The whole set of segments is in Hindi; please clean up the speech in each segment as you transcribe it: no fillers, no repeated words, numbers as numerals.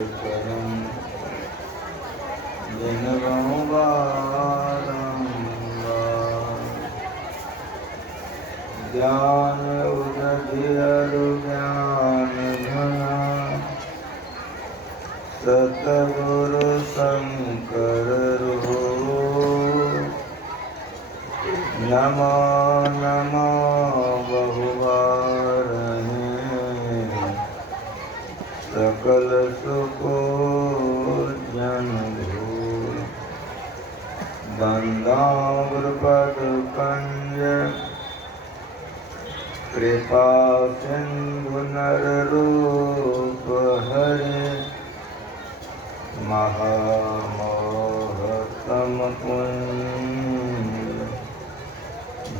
करम जिनवहु बारंबार ज्ञान उदधि अरु ज्ञान घना सतगुरु शंकर रो नमो नमो बहुबार सकल सुखो जन भूल बंदावृपद कंज कृपा सिंधु नर रूप हरे महामोह समपुंज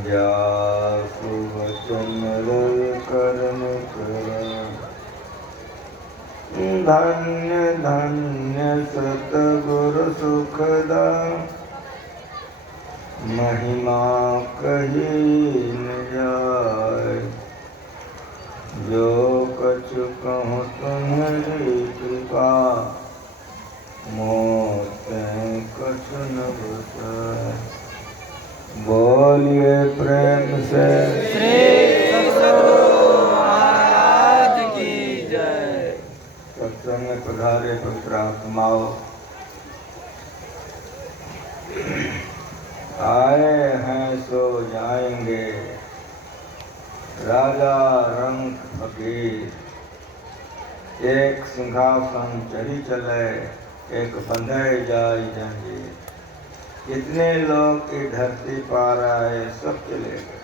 जासु वचन करन कर धन्य धन्य सतगुरु सुखदा महिमा कही न जाय जो कछु कहूँ तुम्हारी कृपा मोते कछु न बताए। बोलिए प्रेम से श्री सद्गुरु महाराज की जय। सत्संग में पधारे पवित्र आत्माओं, आए हैं सो जाएंगे राजा रंग फकीर। एक सिंहासन चढ़ी चले, एक बंधे जाय जंजीर। कितने लोग की धरती पार आए, सब चले गए।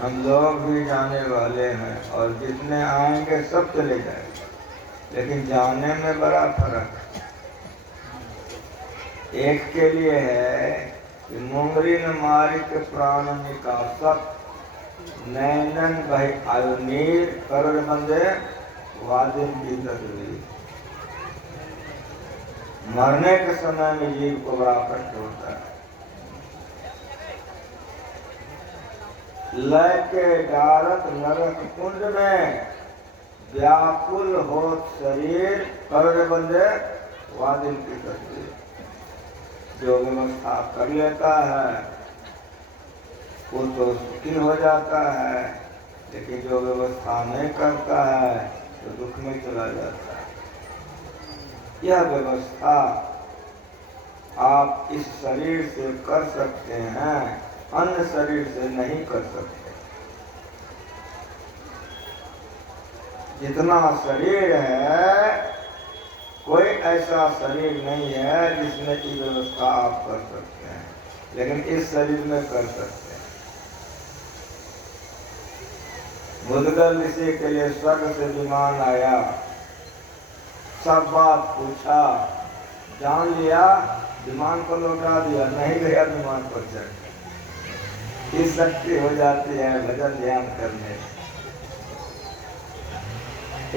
हम लोग भी जाने वाले हैं और जितने आएंगे सब चले जाएंगे, लेकिन जाने में बड़ा फर्क है। एक के लिए है कि मुंगरी न मारी के प्राण निकासक नैनन बह आयुनीर करोड़ बंदे वादिन की तस्वीर। मरने के समय में जीव को बड़ा कष्ट होता है। लय के डारत नरक कुंड में व्याकुल होत शरीर करोड़ बंदे वादिन की तस्वीर। जो व्यवस्था कर लेता है वो तो सुखी हो जाता है, लेकिन जो व्यवस्था नहीं करता है तो दुख में चला जाता है। यह व्यवस्था आप इस शरीर से कर सकते हैं, अन्य शरीर से नहीं कर सकते। जितना शरीर है, कोई ऐसा शरीर नहीं है जिसमें की व्यवस्था आप कर सकते हैं, लेकिन इस शरीर में कर सकते हैं। बुद्धगल ऋषि के लिए स्वर्ग से विमान आया, सब बात पूछा, जान लिया, विमान को लौटा दिया, नहीं गया विमान पर चढ़। इस शक्ति हो जाती है भजन ध्यान करने।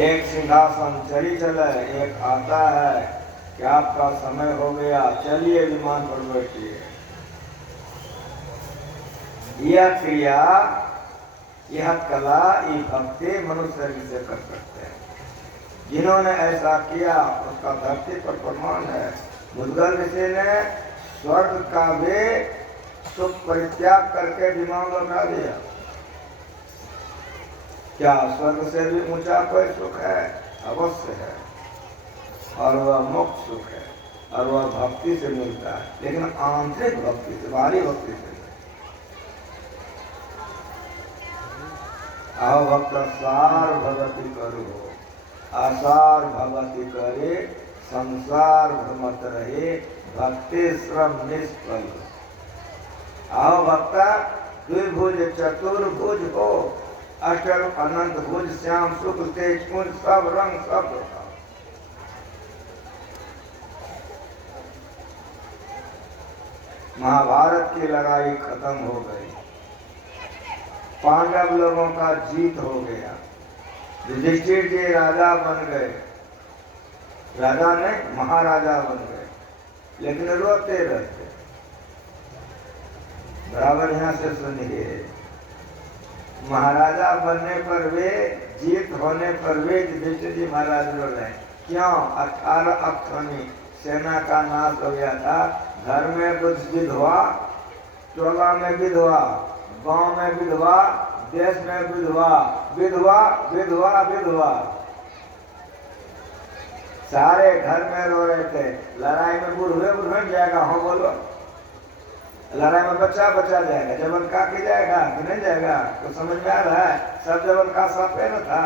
एक सिंहासन चली चले, एक आता है कि आपका समय हो गया, चलिए विमान पर बैठिए। यह क्रिया, यह कला, ये भक्ति मनुष्य से कर सकते हैं। जिन्होंने ऐसा किया उसका धरती पर प्रमाण है। मुद्गल ऋषि ने स्वर्ग का भी सुख परित्याग करके विमान लौटा दिया। क्या स्वर्ग से भी ऊंचा कोई सुख है? अवश्य है, और वह मुक्त सुख है, और वह भक्ति से मिलता है, लेकिन आंतरिक भक्ति से, बाहरी भक्ति से। आओ भक्त सार भगवती करो, आसार भगवती करे, संसार भ्रमत रहे, भक्ति श्रम निष्फल। आओ भक्ता द्विभुज चतुर्भुज हो, अष्टल अनंत भुज श्याम सुख तेज कुंज सब रंग सब होता। महाभारत की लड़ाई खत्म हो गई, पांडव लोगों का जीत हो गया। युधिष्ठिर जी राजा बन गए, राजा ने महाराजा बन गए, लेकिन रोते रहते। बराबर यहाँ से सुनिए, महाराजा बनने पर वे, जीत होने पर वे युधिष्ठिर जी महाराज रो रहे, क्यों? 18 अक्षौणी सेना का नाश हो गया था। घर में कुछ विधवा, टोला में विधवा, गांव में विधवा, देश में विधवा, विधवा विधवा विधवा, सारे घर में रो रहे थे। लड़ाई में बूढ़े बूढ़े जाएगा, हाँ बोलो, लड़ाई में बच्चा बच्चा जाएगा, जबन का के जाएगा कि नहीं जाएगा? तो समझ में आ रहा है, सब जबन का सफे न था।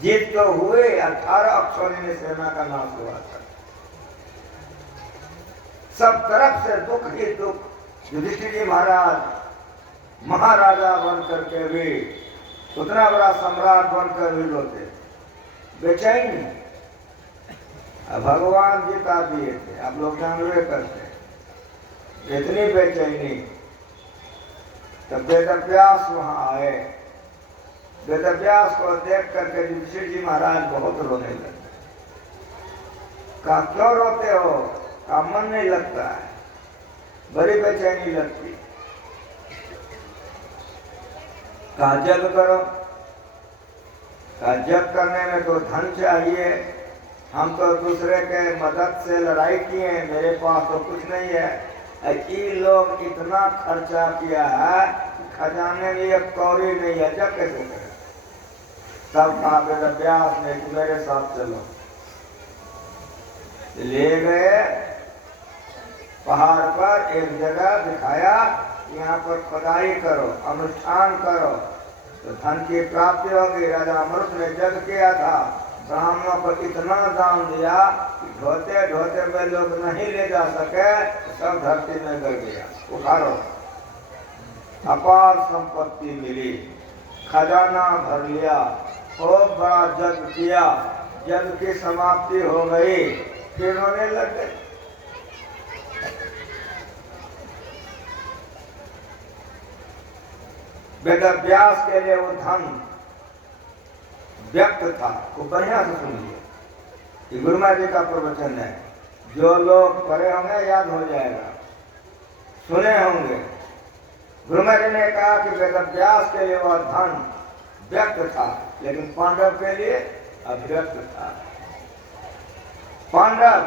जीत तो हुए, 18 अक्षौणी सेना का नाश हुआ था। सब तरफ से दुख ही दुख। युधिष्ठिर जी महाराज महाराजा बन करके भी, उतना बड़ा सम्राट बनकर भी रोते, बेचैनी। भगवान जीता दिए थे, आप लोग जानवे करते, इतनी बेचैनी। तब वेदव्यास वहां आए। वेदव्यास को देख करके युधिष्ठिर जी महाराज बहुत रोने लगे। कहा क्यों रोते हो? का मन नहीं लगता है, बड़ी बेचैनी लगती। कहा जग करो। कहा जग करने में तो धन चाहिए, हम तो दूसरे के मदद से लड़ाई किए, मेरे पास तो कुछ नहीं है। ये लोग इतना खर्चा किया है, खजाने में एक कौड़ी नहीं है, जग कैसे करें? तब कहा वेदव्यास ने कि मेरे साथ चलो। ले गए पहाड़ पर, एक जगह दिखाया, यहाँ पर खुदाई करो, अनुष्ठान करो तो धन की प्राप्ति होगी। राजा अमृत ने जग किया था, ब्राह्मणों को इतना दान दिया कि ढोते ढोते में लोग नहीं ले जा सके, सब धरती में गिर गया। उखाड़ो, अपार संपत्ति मिली, खजाना भर लिया, खूब बड़ा जग किया। जग की समाप्ति हो गई, फिर रोने लग गए। वेदव्यास के लिए वो धन व्यक्त था। वो बढ़िया से सुनिए, ये गुरु महाराज जी का प्रवचन है, जो लोग पढ़े होंगे याद हो जाएगा, सुने होंगे। गुरु महाराज जी ने कहा कि वेदव्यास के लिए वह धन व्यक्त था, लेकिन पांडव के लिए अव्यक्त था। पांडव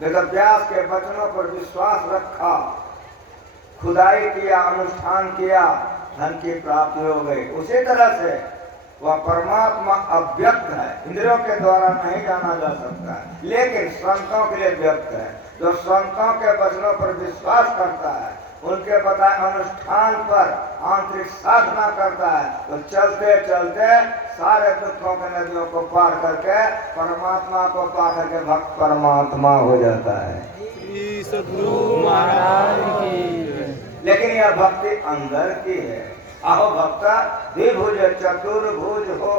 वेदव्यास के वचनों पर विश्वास रखा, खुदाई किया, अनुष्ठान किया, धन की प्राप्ति हो गई। उसी तरह से वह परमात्मा अव्यक्त है, इंद्रियों के द्वारा नहीं जाना जा सकता है, लेकिन संतों के लिए व्यक्त है। जो संतों के वचनों पर विश्वास करता है, उनके बताए अनुष्ठान पर आंतरिक साधना करता है, तो चलते चलते सारे दुखों के नदियों को पार करके परमात्मा को पा करके भक्त परमात्मा हो जाता है। सद्गुरु महाराज की। लेकिन यह भक्ति अंदर की है। आहो भक्ता द्विभुज चतुर्भुज हो,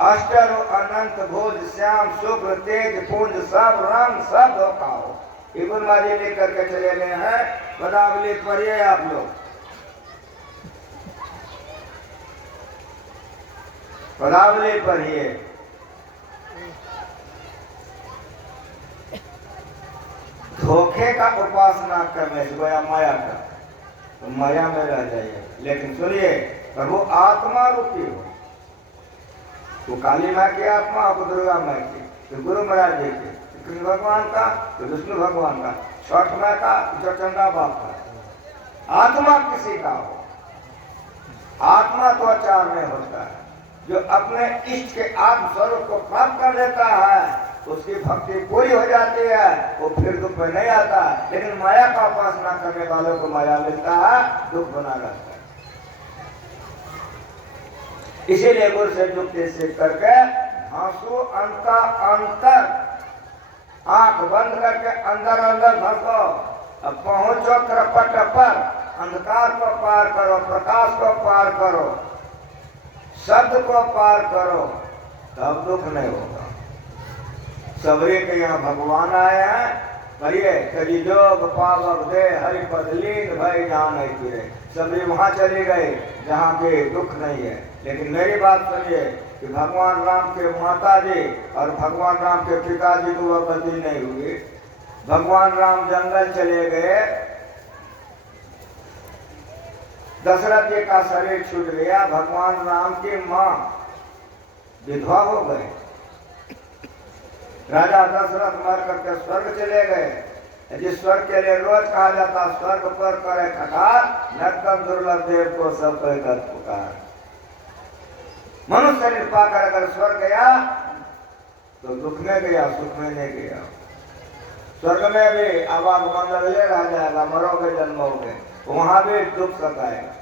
अष्टर अनंत भुज, श्याम शुक्र तेज पुंज, सब रंग सब धोखा हो। गुरु महाराज जी लिख करके चले गए हैं, पदावली पढ़िए आप लोग। पदावली पढ़िए। धोखे का उपासना करने से गोया माया का, तो माया में रह जाइए। लेकिन सुनिए, प्रभु आत्मा रूपी हो, तो काली माँ की आत्मा हो, दुर्गा माँ की, तो गुरु महाराज जी की, कृष्ण भगवान का, तो विष्णु भगवान का, छठ माँ का, तो चंदा बाप का। आत्मा किसी का हो, आत्मा तो आचार में होता है। जो अपने इष्ट के आत्म स्वरूप को प्राप्त कर लेता है, उसकी भक्ति पूरी हो जाती है, वो फिर दुख में नहीं आता। लेकिन माया का उपासना करने वालों को माया मिलता है, दुख बना रहता है। इसीलिए गुरु से युक्ति सीख करके घासो अंतर, आंख बंद करके अंदर अंदर धसो, अब पहुंचो त्रपट पर, अंधकार को पार करो, प्रकाश को पार करो, शब्द को पार करो, तब दुख नहीं होगा। सबरे के यहाँ भगवान आए हैं, करिए कलिजोग पावक दे हरिपद लीन भय जान है फिरे। सबरी वहां चले गए जहाँ के दुख नहीं है। लेकिन मेरी बात सुनिए कि भगवान राम के माता जी और भगवान राम के पिताजी को वह गति नहीं हुई। भगवान राम जंगल चले गए, दशरथ जी का शरीर छूट गया। भगवान राम की माँ विधवा हो गए। राजा दशरथ मर करके स्वर्ग चले गए। जिस स्वर्ग के लिए रोज कहा जाता स्वर्ग पर करे कटार, नरकम दुर्लभ देव को सब कहकर पुकार। मनुष्य शरीर पाकर अगर स्वर्ग गया तो दुख में गया, सुख में नहीं गया। स्वर्ग में भी आवागमन ले रह जाएगा, मरोगे जन्मोगे, वहां भी दुख सताएगा।